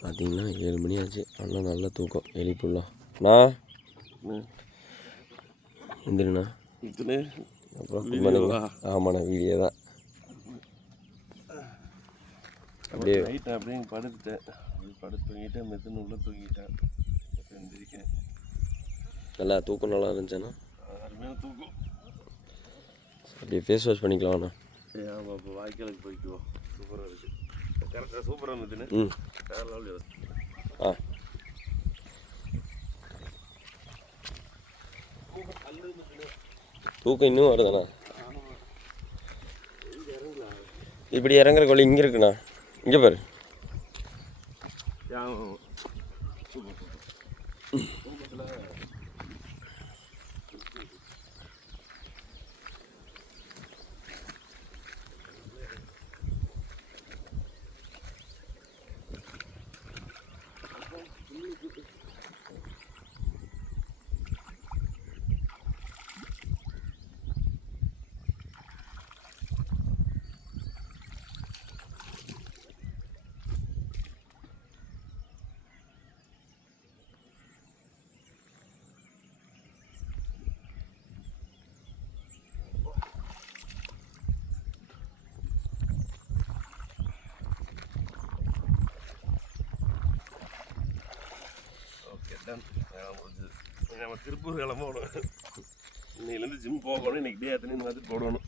பார்த்தீங்கன்னா 7 மணி ஆச்சு. அண்ணா நல்ல தூக்கம் எழுப்பிடலாம். நான் எந்திரிண்ணா அப்புறம் ஆமாண்ணா வீடியோ தான். அப்படியே நைட்டு அப்படியே படுத்துட்டேன். படுத்து தூங்கிட்டேன். மெத்துன்னு உள்ளே தூங்கிட்டேன். எந்திரிக்கேன். நல்லா தூக்கம் நல்லா இருந்துச்சாண்ணா? அருமையான தூக்கம். அப்படியே ஃபேஸ் வாஷ் பண்ணிக்கலாம்ண்ணா. ஆமாம், இப்போ வாய்க்காலுக்கு போய்க்குவோம். சூப்பராக இருக்குது. கரெக்டாக சூப்பராக இருந்துச்சுன்னு. ஆ தூக்கம் இன்னும் வருதுண்ணா. இப்படி இறங்குற கோழி இங்கே இருக்குண்ணா. இங்கே பாரு. நம்ம திருப்பூர் கிளம்பணும். இன்னையிலேருந்து ஜிம் போகணும். இன்னைக்கு டே எத்தனை பார்த்து போடணும்.